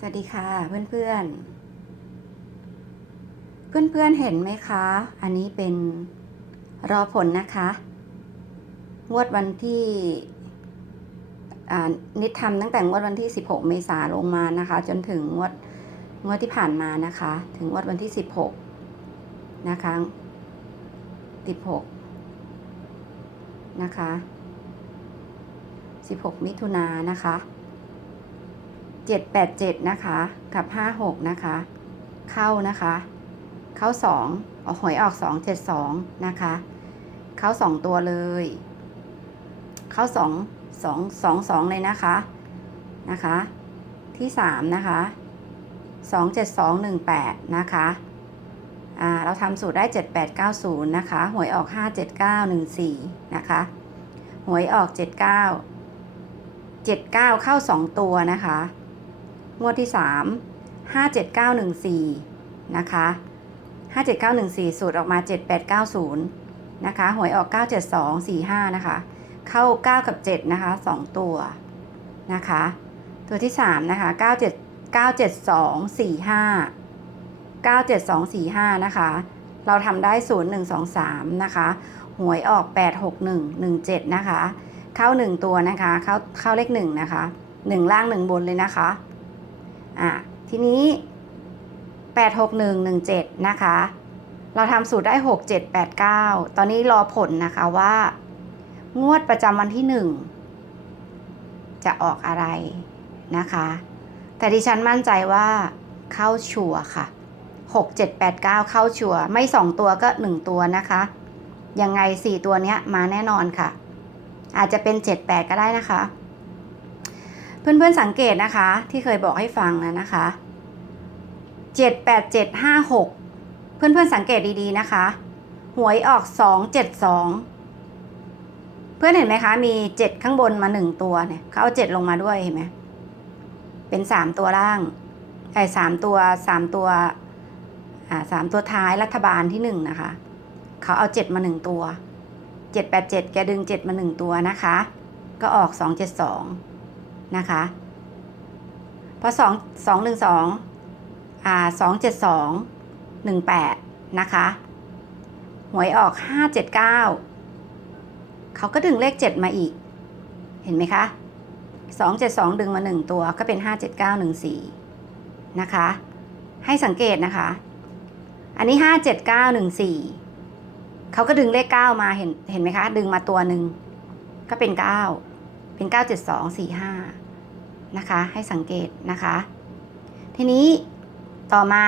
สวัสดีค่ะเพื่อนเพื่อนเพื่อนเพื่อนเห็นไหมคะ อันนี้เป็นรอผลนะคะงวดวันที่นิดทำตั้งแต่งวดวันที่ 16 เมษาลงมานะคะ จนถึงงวดงวดที่ผ่านมานะคะ ถึงงวดวันที่ 16 นะคะ 16 นะคะ 16 มิถุนายนนะคะ เจ็ดแปดเจ็ดนะคะ กับห้าหกนะคะ เข้านะคะ เข้าสองออกหวยออกสองเจ็ดสองนะคะ เข้าสองตัวเลย เข้าสองสองสองสองเลยนะคะ นะคะ ที่สามนะคะสองเจ็ดสองหนึ่งแปดนะคะอ่าเราทำสูตรได้เจ็ดแปดเก้าศูนย์นะคะ หวยออกห้าเจ็ดเก้าหนึ่งสี่นะคะ หวยออกเจ็ดเก้าเจ็ดเก้าเข้าสองตัวนะคะ งวดที่ 3 57914 นะคะ 57914 สูตรออกมา 7890 นะคะ หวยออก 97245 นะคะ เข้า 9 กับ 7 นะคะ 2 ตัว นะคะ ตัวที่ 3 นะคะ 97 97245 97245 นะคะ เราทำได้ 0123 นะคะ หวยออก 86117 นะคะ เข้า 1 ตัวนะคะ เข้าเข้าเลข 1 นะคะ 1 ล่าง 1 บนเลยนะคะ อะทีนี้ 86117 นะคะ เราทำสูตรได้ 6789 ตอนนี้รอผลนะคะว่า งวดประจำวันที่ 1 จะออกอะไรนะคะ แต่ดิฉันมั่นใจว่าเข้าชัวค่ะ 6789 เข้าชัวไม่ 2 ตัวก็ 1 ตัวนะคะ ยังไง 4 ตัวเนี้ยมาแน่นอนค่ะ อาจจะเป็น 78 ก็ได้นะคะ เพื่อนๆสังเกตนะคะ ที่เคยบอกให้ฟังนะนะคะเจ็ดแปดเจ็ดห้าหกเพื่อนๆสังเกตดีๆนะคะ หวยออกสองเจ็ดสองเพื่อนเห็นไหมคะ มีเจ็ดข้างบนมาหนึ่งตัวเนี่ยเขาเอาเจ็ดลงมาด้วยเห็นไหมเป็นสามตัวล่างไอ้สามตัวสามตัวอ่าสามตัวท้ายรัฐบาลที่หนึ่งนะคะ เขาเอาเจ็ดมาหนึ่งตัวเจ็ดแปดเจ็ดแกดึงเจ็ดมาหนึ่งตัวนะคะ ก็ออกสองเจ็ดสอง นะคะพอสองสองหนึ่งสองอ่าสองเจ็ดสองหนึ่งแปดนะคะหวยออกห้าเจ็ดเก้าเขาก็ดึงเลขเจ็ดมาอีก เห็นไหมคะสองเจ็ดสองดึงมาหนึ่งตัวก็เป็นห้าเจ็ดเก้าหนึ่งสี่นะคะ ให้สังเกตนะคะ อันนี้ห้าเจ็ดเก้าหนึ่งสี่เขาก็ดึงเลขเก้ามาเห็นเห็นไหมคะ ดึงมาตัวหนึ่งก็เป็นเก้าเป็น97245 นะคะ ให้สังเกตนะคะ ทีนี้ต่อมา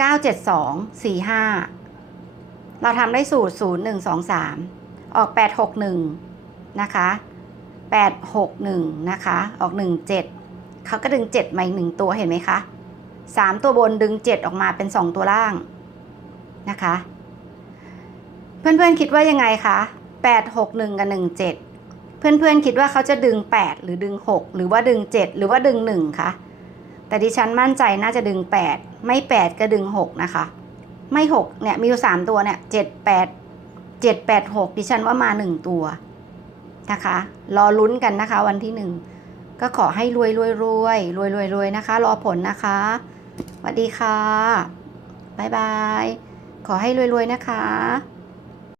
97245 เราทำได้สูตร 0123 ออก 861 นะคะ 861 นะคะ ออก 17 เขาก็ดึง 7 มาอีกหนึ่งตัวเห็นไหมคะ 3 ตัวบนดึง 7 ออกมาเป็น 2 ตัวล่างนะคะ เพื่อนๆคิดว่ายังไงคะ 861 กับ 17 เพื่อนๆคิดว่าเขาจะดึง 8 หรือดึง 6 หรือว่าดึง 7 หรือว่าดึง1คะแต่ดิฉันมั่นใจน่าจะดึง 8 ไม่ 8 ก็ดึง 6 นะคะ ไม่ 6 เนี่ยมีอยู่ 3 ตัวเนี่ย 7 8 7 8 6 ดิฉันว่ามา 1 ตัวนะคะ รอลุ้นกันนะคะวันที่ 1 ก็ขอให้รวยรวยรวยรวยรวยรวยนะคะ รอผลนะคะสวัสดีค่ะ บ๊ายบาย ขอให้รวยรวยนะคะ